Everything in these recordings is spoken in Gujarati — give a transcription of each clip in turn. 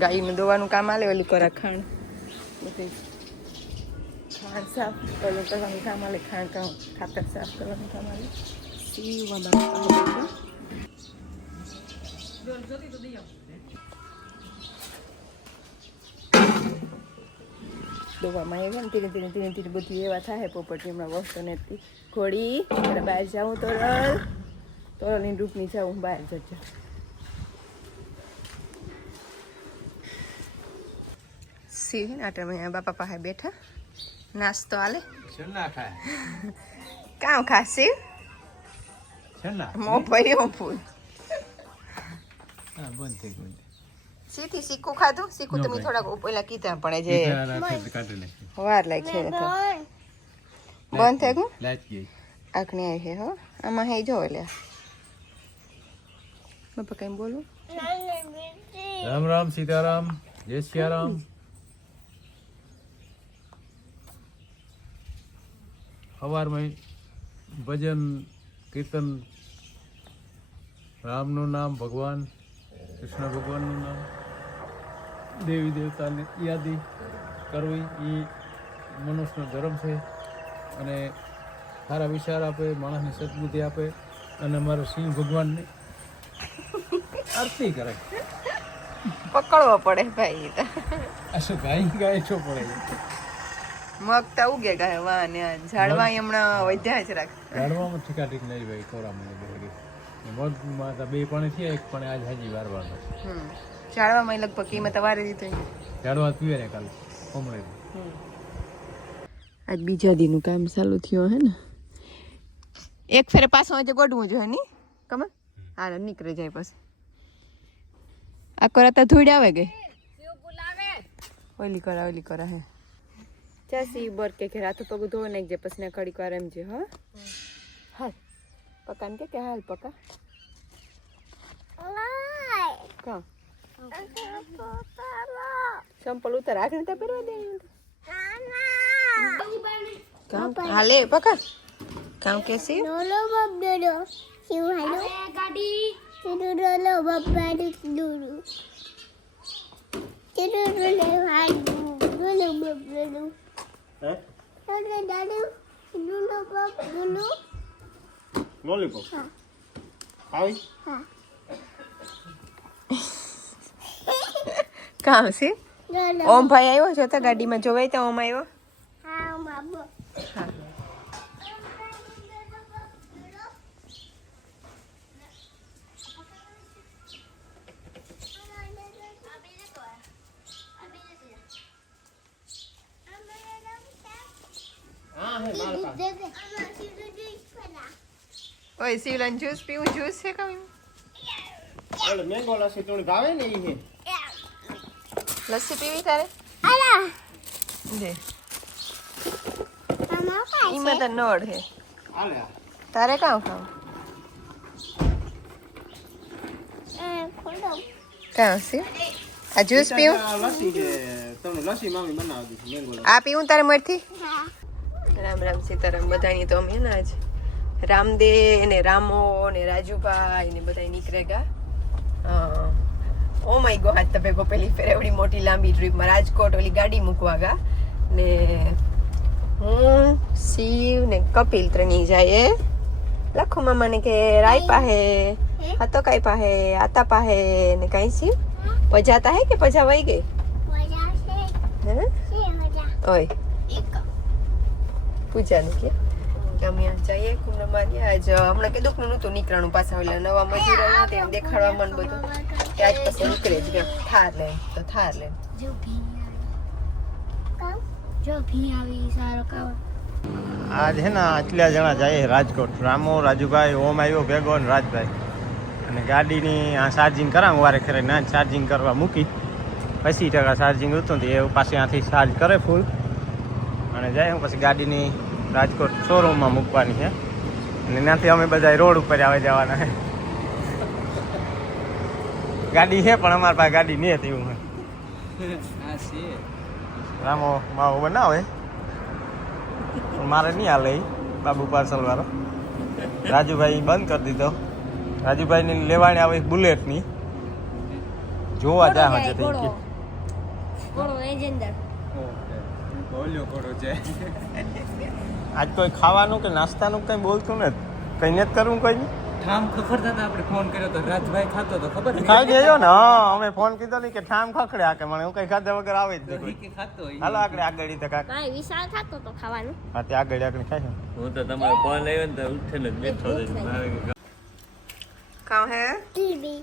ગાયનું દોવાનું કામ આલે, ઓલું કરા ખાણ બધું ખાણ સાફ ઓલું કરવાનું કામ આલે, ખાતર સાફ કરવાનું કામ આલે. સીવમાં બાપા દોવામાં આવ્યા ને ધીરે ધીરે બધું એવા થાય પોપટ હમણાં વસ્તુ નથી ઘોડી એટલે બહાર જાઉં તોરલની રૂપની જાઉં બહાર જજો. સીવ નાટક બાપા પાસે બેઠા નાસ્તો હાલે કામ ખાસી મો ભર્યો ફૂલ સીથી શીખું ખાધું શીખું તમે થોડાક પેલા કીધા પણ જે વાર લાગ છે બંધ થઈ ગયું આંખની આવી છે હો આમાં હે જો લે બાપા કઈ બોલું રામ રામ સીતારામ જય સિયારામ. સવારમાં ભજન કીર્તન રામનું નામ ભગવાન કૃષ્ણ ભગવાનનું નામ દેવી દેવતાની યાદી કરવી એ મનુષ્યનો ધર્મ છે અને સારા વિચાર આપે માણસને સદબુદ્ધિ આપે અને અમારા સિંહ ભગવાનની આરતી કરે. પકડવો પડે ભાઈ અચ્છા ગાય ગાય છો પડે મગ તો ઉગે ગાય વાહ ને ઝાડવા હમણાં વધ્યા જ રાખ ઝાડવામાં ઠીકા ઠીક નહીં ભાઈ કોરા મને મગમાં તો બે પણ છે એક પણ આજ હાજી વારવાનો છે. ઝાડવામાં લગભગ કિંમત વારી દીધું ઝાડવા પીવે ને કાલે હમણે આજ બીજા દીનું કામ ચાલુ થયું હે ને એક ફેરે પાછું આજે ગોડવું જોઈએ ની કમર હા નીકળી જાય પછી આ કરતા ધૂળ આવે ગઈ ઓલી કરા હે ચાસી બર કે હાથ પગ ધો નાખજે પછી કડીક વાર એમ છે હા હાલ પકાને કે હાલ પકા કા સંપલ ઉતાર આગળ તો પહેરવા દે કામ હાલે પકા કામ કેસી લોલો બબડો શિવ હાલો ગાડી ચિડુડલો બબડો ચિડુડુ ચિડુડલો હાડુ લોલો બબડો હે લોલો દાડુ ચિડુડલો બબડો લોલીપોપ હા આવી હા કામ છે લોલો ઓમ ભાઈ આવ્યો છો તો ગાડીમાં જોવાય તો ઓમ આવ્યો હા બાબો હા ઓય શિવલાન જ્યુસ પીવું જ્યુસ છે કમ એટલે મેંગો લસ્સી થોડી ભાવે ને ઈ છે લસ્સી પીવી તારે આલા દે મામા પાસે ઈમાં તો નોડ હે હાલે તારે કામ ખાવ ખોડો કામ છે આ જ્યુસ પીવું લસ્સી છે તમને લસ્સી મામી બનાવી દીધી મેંગો લસ્સી આ પીવું તારે મળથી હા રામ રામ સીતારામ બધાની તો અમે ને આજ રામદે ને રામો ને રાજુભાઈ ને બધા નીકળેગા ઓ માય ગોડ તો ભેગો પેલી ફેર એવડી મોટી લાંબી ટ્રીપમાં રાજકોટ ઓલી ગાડી મૂકવા ગા ને હું શિવ ને કપિલ ત્રણેય જાય લખુ મામાને કે રાય પાહે હતો કઈ પાહે આતા પાહે ને કઈ શિવ પજાતા હે કે પજા વઈ ગઈ મજા છે હે મજા ઓય એક પૂજાનું કે અમે જઈએ કુંડમાં આજ હમણાં કીધું કે નહોતું નીકળવાનું પાછા ઓલા નવા મજૂર આવ્યા તેમ દેખાડવા મન બધું કે આજ પછી નીકળે જ ગયા થાર લે તો થાર લે જો ભી આવી સારો કાવ આજ હે ને આટલા જણા જાય રાજકોટ રામો રાજુભાઈ ઓમ આવ્યો ભેગો ને રાજભાઈ અને ગાડીની આ ચાર્જિંગ કરાવ વારે ખરે ના ચાર્જિંગ કરવા મૂકી 80% ચાર્જિંગ હતું ને એ પાસે ત્યાંથી ચાર્જ કરે ફૂલ અને જાય પછી ગાડીની રાજકોટ શોરૂમમાં મૂકવાની છે અને ત્યાંથી અમે બધા રોડ ઉપર આવે જવાના છે ગાડી છે પણ અમારી પાસે ગાડી નહીં હતી એવું રામો માવો બનાવે પણ મારે નહીં હાલે બાબુ પાર્સલ વાળો રાજુભાઈ બંધ કરી દીધો રાજુભાઈની લેવાણી આવે બુલેટની જોવા જા ઘોડો હજે જાય, થઈ ઘોડો. ઘોડો લેજેન્ડર. બોલ્યો ખોડો છે આજ કોઈ ખાવાનું કે નાસ્તાનું કઈ બોલતું ને કઈ નથી કરવું કઈ ઠામ ખખડતા હતા આપણે ફોન કર્યો તો રાજભાઈ ખાતો તો ખબર છે? ખાઈ દેજો ને હા અમે ફોન કીધો નહીં કે ઠામ ખખડ્યા કે મને હું કઈ ખાધા વગર આવે જ તો નહીં ઈ કે ખાતો હોય. હાલો આગળ રીતે કાક કાંઈ વિશાળ થતો તો ખાવાનું. હા ત્યાં આગળ ખાય છે હું તો તમારો ફોન આવ્યો ને તો ઉઠીને જ બેઠો જ મારે કામ હે ટીવી.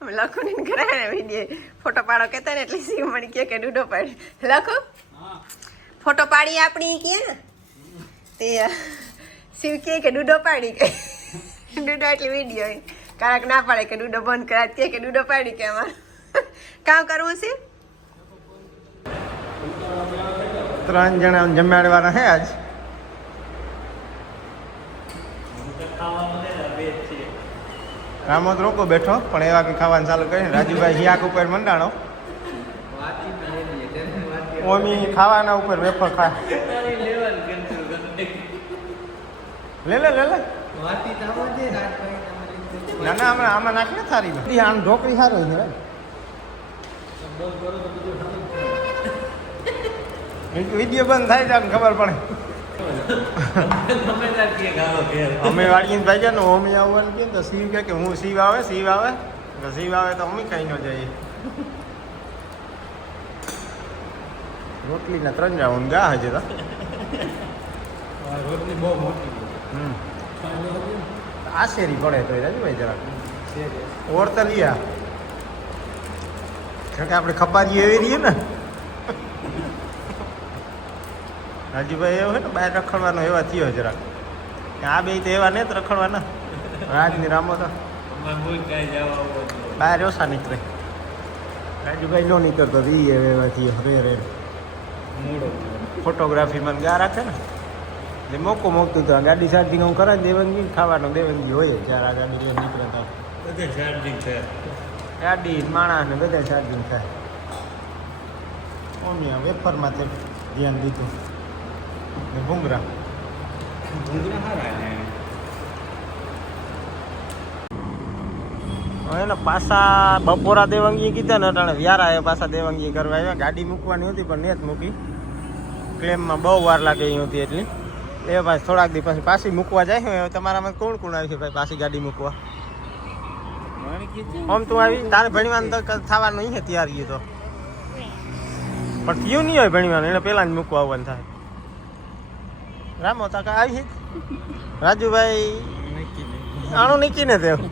અમે લખો ને કરાય વિડીયો ફોટો પાડો કહેતા ને એટલે શિવ મને કે ડૂડો પાડી લખો ફોટો પાડી આપણી કે ને તે શિવ કે ડૂડો પાડી કે ડૂડો એટલે વિડીયો કારક ના પાડે કે ડૂડો બંધ કરા કે ડૂડો પાડી કે અમારે કામ કરવું છે 3 જણા જમાડવાના હે આજ રામોદ રોકો બેઠો પણ એવા કે ખાવાનું ચાલુ કરીને રાજુભાઈ હિયાક ઉપર મંડાણો ઓમી ખાવાના ઉપર વેફર ખા લે ના હમણાં આમાં નાખ ને થારી આમ ઢોકળી સારું છે વિડીયો બંધ થાય છે ખબર પડે અમે વાળીને ભાઈ ગયા ને ઓમી આવવાનું કે તો શિવ કે હું શિવ આવે તો શિવ આવે તો અમે કઈ ન જઈએ રોટલી ના 3 રાઉન્ડ ગા હજે તો રોટલી બહુ મોટી આ શેરી પડે તો રાજુભાઈ જરાક ઓરતલિયા કારણ કે આપણે ખપારી એવી રહીએ ને રાજુભાઈ એવો હોય ને બહાર રખડવાનો એવા થયો જરાક આ બે તો એવા ને જ રખડવાના રાજની રામો તો બહાર ઓછા નીકળે રાજુભાઈ નો નીકળતો એ એવા થયો રે ફોટોગ્રાફીમાં ગા રાખે ને એટલે મોકતું તો ગાડી ચાર્જિંગ હું કરાવી દેવનગી ખાવાનું દેવનગી હોય ચાર આ ગાડી લઈને નીકળે તો બધે ચાર્જિંગ છે ગાડી માણસ ને બધા ચાર્જિંગ થાય ઓમિયા વેફરમાં ધ્યાન દીધું ને ભૂંગરા એને પાછા બપોરા દેવંગી કીધા ને અટાણે વ્યારા એ પાછા દેવંગી કરવા આવ્યા ગાડી મૂકવાની હતી પણ નેત મૂકી ક્લેમમાં બહુ વાર લાગે અહીં હતી એટલી એ ભાઈ થોડાક દી પછી પાછી મૂકવા જાય હવે તમારામાં કોણ આવી છે ભાઈ પાછી ગાડી મૂકવા આમ તું આવી તારે ભણવાનું તો થવાનું નહીં તૈયારી તો પણ થયું નહીં હોય ભણવાનું એને પહેલાં જ મૂકવા આવવાનું થાય રામો તાકા આવી રાજુભાઈ આણું નક્કી ને તેવું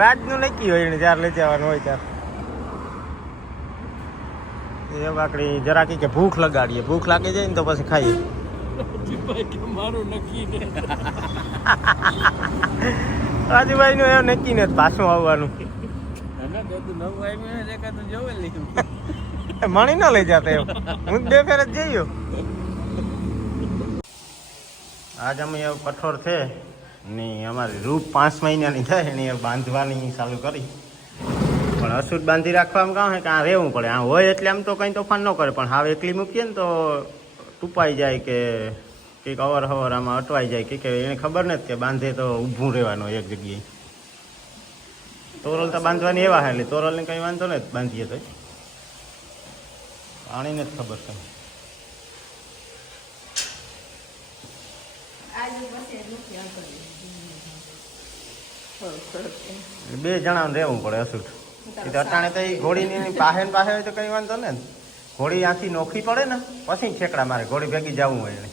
રાજનું નક્કી હોય એને જ્યારે લઈ જવાનું હોય ત્યારે એ બાકડી જરા કે ભૂખ લગાડીએ ભૂખ લાગી જાય ને તો પછી ખાઈએ મારું નક્કી ને રાજુભાઈ નું એવું નક્કી ને પાછું આવવાનું મણી ન લઈ જતા એવું હું 2 ફેર જ જઈયો આજ અમે કઠોર છે ને અમારી રૂપ 5 મહિનાની થાય એને બાંધવાની ચાલુ કરી પણ અસુદ બાંધી રાખવામાં કામ છે કે આ રહેવું પડે આ હોય એટલે આમ તો કંઈ તોફાન ન કરે પણ હાવ એકલી મૂકીએ ને તો ટૂપાઈ જાય કે કંઈક અવર હવર આમાં અટવાઈ જાય કે એને ખબર નથી કે બાંધે તો ઊભું રહેવાનું એક જગ્યાએ તોરલ તો બાંધવાની એવા એટલે તોરલને કંઈ વાંધો નથી બાંધીએ તો પાણીને જ ખબર છે બે જણાને રહેવું પડે અસુટ એ તો અટાણે તો એ ઘોડીની પાસે ને પાસે હોય તો કંઈ વાંધો ને ઘોડી આથી નોખી પડે ને પછી ઠેકડા મારે ઘોડી ભેગી જવું હોય એને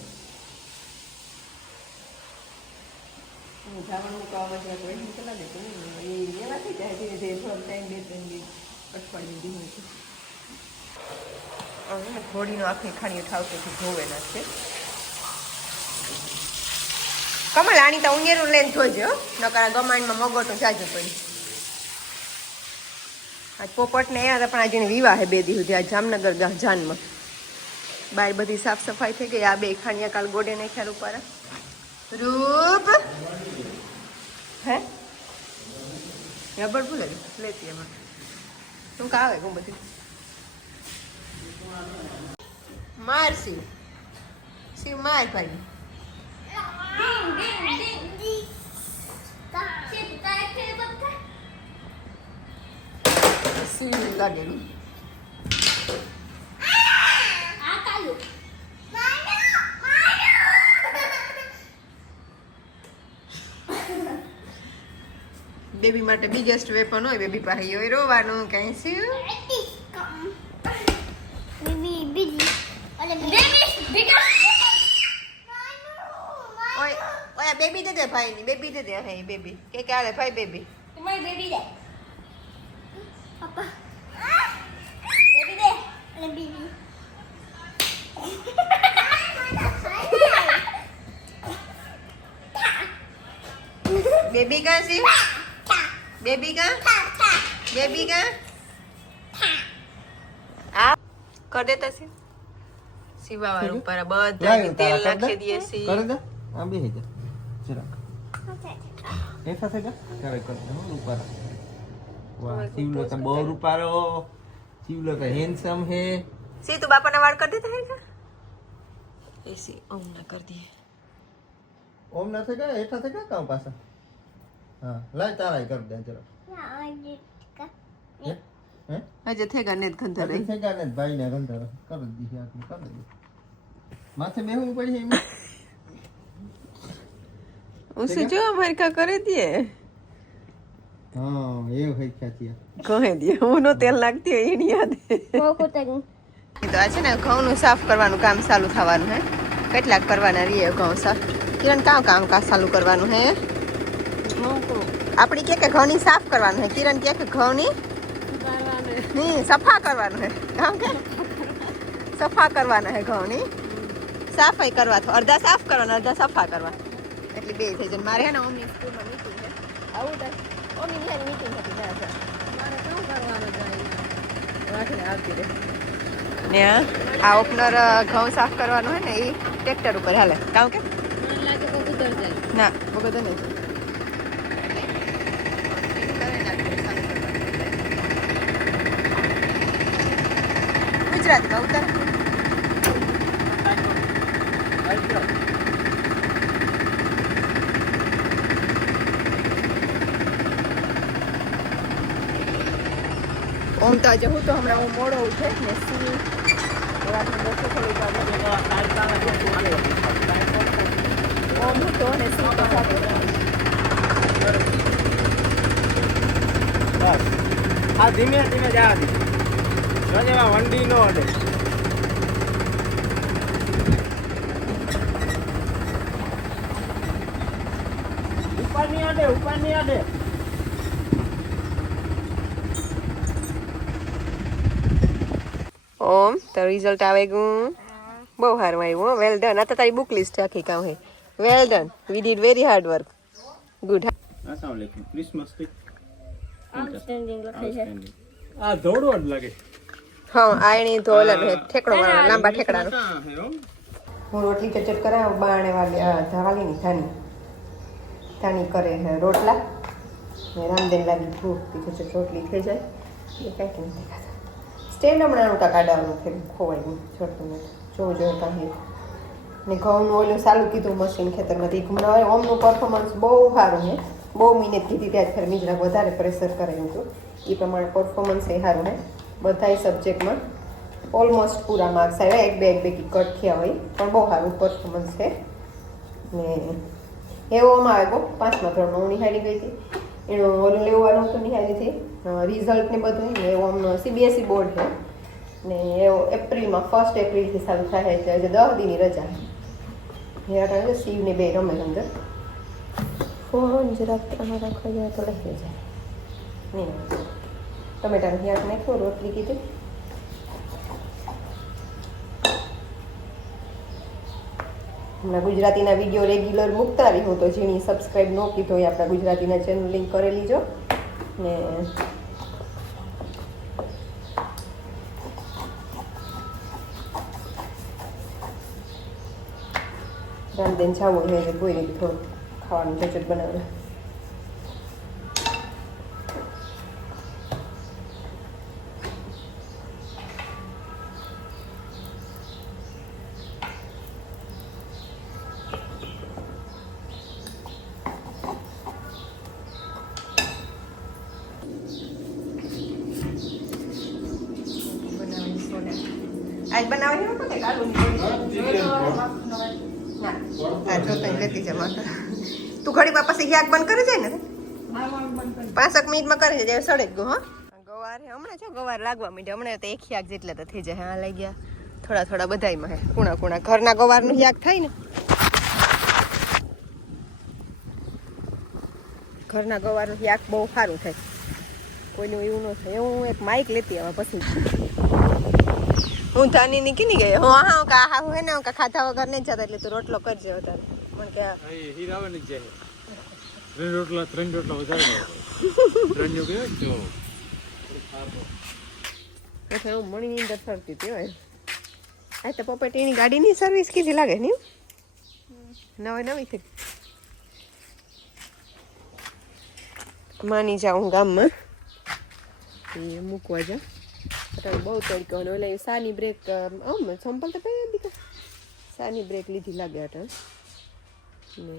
ઘોડીનો આખી ખાણી ઠાવતી ધોવેલા છે કમલ આની તો ઉંગેરું લઈને ધોજો નકર ગમાણમાં મગોટું જાજુ પડી આજ પોપટ ને આવ્યા હતા પણ આજે વિવાહ હે 2 દી સુધી આ જામનગર જાનમાં બહાર બધી સાફ સફાઈ થઈ ગઈ આ 2 ખાણિયા કાલ ગોડે નાખ્યા રૂપારા રૂપ હે રબર ભૂલે લેતી એમાં શું કાવે હું બધી માર શિવ માર ભાઈ સીવી લાગેલી આ કાયું બેબી માટે બિગેસ્ટ વેપન હોય બેબી પાસે હોય રોવાનું કઈ શું બીબી બીજી અને બેબી ઓય ઓય બેબી દે દે ભાઈ ની બેબી દે દે હે બેબી કે કાલે ભાઈ બેબી તમારી બેબી દે પપ્પા બેબી દે અને બીબી બેબી કા સી બેબી કા આ કર દેતા છે સીવા વાળું પર બધા તેલ નાખી દઈએ સી કરે દે આ બેહી જા જરા ऐसा से करे कर दो ऊपर वाह शिवलो तो बहुत ऊपर हो शिवलो तो हैंडसम है सी तू बापा ने वाड़ कर देता है क्या ऐसे ओम ना कर दिए ओम ना थे क्या ऐसा थे क्या काम पासा हाँ लाइ तारा ही कर दे जरा हैं अजय थे गने खंतर अरे थे क्या नहीं भाई ने गंदा कर दी है आपने कर दी माथे में हूँ पड़ी है उसे जो हमारे का करे दिए हाँ ये है क्या किया કહે દે હું તેલ નાખતી હોય એની યાદ તો આ છે ને ઘઉંનું સાફ કરવાનું કામ ચાલુ થવાનું હે કેટલાક કરવાના રહીએ ઘઉં સાફ કિરણ કામ ચાલુ કરવાનું હે આપણી કે ઘઉંની સાફ કરવાનું હે કિરણ કે ઘઉંની નહીં સફા કરવાનું હે કામ કે સફા કરવાના હે ઘઉંની સફાઈ કરવા તો અડધા સાફ કરવાના અડધા સફા કરવા એટલે બે થઈ જાય મારે હે ને ઓમની સ્કૂલમાં મીટિંગ છે આવું તો ઓમની ઘરે મીટિંગ હતી મારે શું કરવાનું જાય ને આ ઓપનર ઘઉં સાફ કરવાનું હોય ને એ ટ્રેક્ટર ઉપર હાલે કામ કે ના બગડતો નહીં ગુજરાતીમાં ઉતાર ઓમ તો આજે હું તો હમણાં હું મોડો ઉઠે ને સી રાતને બસો થોડી ઓમ હું તો ને સી તો સાથે बस आ धीमे धीमे जा दी जो जेवा वंडी नो अडे ऊपर नहीं आडे ઓમ તો રિઝલ્ટ આવે ગયું બહુ સારું આવ્યું વેલ ડન આ તો તારી બુક લિસ્ટ આખી કામ હે well done we did very hard work good अस्सलाम वालेकुम क्रिसमस ट्री આઉટસ્ટેન્ડિંગ લખાય છે આ દોડવા જ લાગે હા આ એની તો ઓલા ઠેકડો વાળો લાંબા ઠેકડાનો है हो હું રોટલી ચચટ કરાવ બાણે વાલી ધાવાલીની ધાની કરે હે રોટલા ને રામદેન લાગી ભૂખ કે ચચટ રોટલી થઈ જાય એ કાંઈક નહીં દેખાતું સ્ટેન્ડ હમણાં નહોતા કાઢવાનું ફેર ખોવાઈ ગયું છોડતું નથી જોવું જોઈએ કાંઈ ને ઘઉંનું ઓલું સારું કીધું મશીન ખેતરમાંથી ઘૂમણા ઓમનું પરફોર્મન્સ બહુ સારું છે બહુ મહેનત કીધી ત્યાં ફેર મીજરા વધારે પ્રેશર કરાયું હતું એ પ્રમાણે પરફોર્મન્સ એ સારું ને બધાય સબ્જેક્ટમાં ઓલમોસ્ટ પૂરા માર્ક્સ આવ્યા એક બે કટ થયા હોય પણ બહુ સારું પરફોર્મન્સ છે ને એવો આમાં આવે બહુ 5મા ધોરણમાં હું નિહાળી ગઈ હતી એનું ઓલું લેવાનું હતું નિહાળીથી રિઝલ્ટ ને બધું ને એવો આમનો CBSE બોર્ડ છે ને એવો એપ્રિલમાં 1 એપ્રિલથી ચાલુ થાય છે આજે 10 દીની રજા એ અટાણે શિવ ને બે રમે અંદર ફોન જરાક રાખવા જાય તો લઈ જાય નહીં ટમેટાનું હિયાક નાખ્યો રોટલી કીધી હમણાં ગુજરાતીના વિડીયો રેગ્યુલર મૂકતા રહી હું તો જેની સબસ્ક્રાઈબ ન કીધો હોય આપણા ગુજરાતીના ચેનલ લિંક કરેલી જો ને રામદેન છાવું છે કોઈ રીતે થોડું ખાવાનું ચચટ બનાવે આજ બનાવે છે કે કાલુની ના આ જો તઈ લેતી છે માતા તું ઘડી વાર પછી યાક બંધ કરી જાય ને 5 મિનિટમાં કરી જાય સડે ગયો હા ગવાર હમણાં જો ગવાર લાગવા માંડ્યા હમણાં તો એક યાક જેટલા તો થઈ જાય હા લઈ ગયા થોડા બધાયમાં હે કુણા ઘરના ગવારનું યાક થાય ને ઘરના ગવારનું યાક બહુ સારું થાય કોઈનું એવું ન થાય હું એક માઇક લેતી આવા પછી હું તાની ની કીની ગઈ હા હું હે ને ખાધા વગર નહીં જતા એટલે તું રોટલો કરજે વધારે મને કે હીરાવે ને જાય 3 રોટલા વધારે 3 જો કે જો એટલે હું મણીની અંદર ફરતી હતી હોય આ તો પોપટીની ગાડીની સર્વિસ કીધી લાગે ને નવી થઈ માની જાઉં ગામમાં એ મૂકવા જા અત્યારે બહુ તડકો અને ઓલા સાની બ્રેક આમ સંપલ તો કઈ દીધા સાની બ્રેક લીધી લાગે હતા ને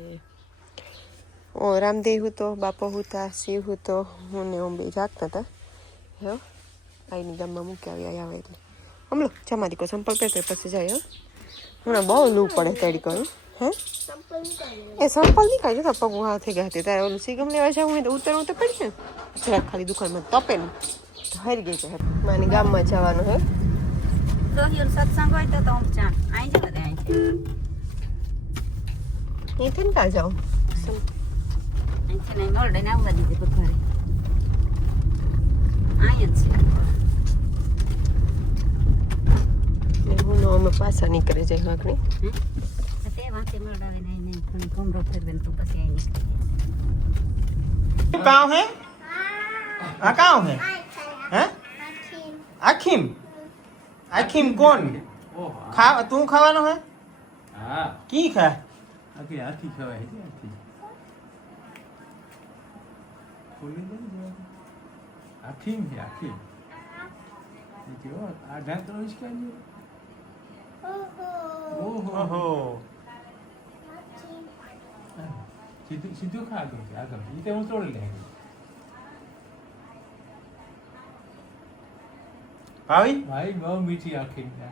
ઓ રામદેવ હતો બાપો હતા શિવ હતો હું ને ઓમ બે જાગતા હતા હે આઈની ગામમાં મૂકી આવ્યા આવે એટલે હમલો જમા દીકો સંપલ પહેરતો પછી જાય હમણાં બહુ લૂ પડે તડકો હે એ સંપલ નહીં કાઢ્યો તો પગ હા થઈ ગયા હતી તારે ઓલું સિગમ લેવા જવું હોય તો ઉતરવું તો પડશે ને જરાક ખાલી દુકાનમાં તપે ને તો હારી ગઈ છે માની ગામમાં જવાનું હે રોહિયોનો સત્સંગ હોય તો હું ચા અહીં જ બધે અહીં છે અહીંથી ને કાં જાઉં અહીંથી નહીં મોરડે ને આવવા દીધી બપોરે અહીં જ છે હું નો અમે પાછા નીકળે જાય વાંકણી તે વાંચે મોરડાવે નહીં થોડી કોમરો ફેરવે તો પછી અહીં गाँव है हाँ गाँव है हैं आखिम आखिम कौन खा तू खावानो है હા की खा આખી હાથી ખવાય છે હાથી ખોલી દે ને આખીમ છે આખીમ જો આ દાંત રોજ કાઢ્યો ઓહો ओहो સીધું ખાધો છે આગળ એ તો હું તોડી લે भाभी ભાઈ બહુ મીઠી આખીમ છે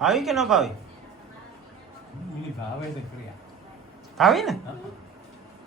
भाभी के ना भाभी એની ભાવે તો કર્યા भाभी ने હા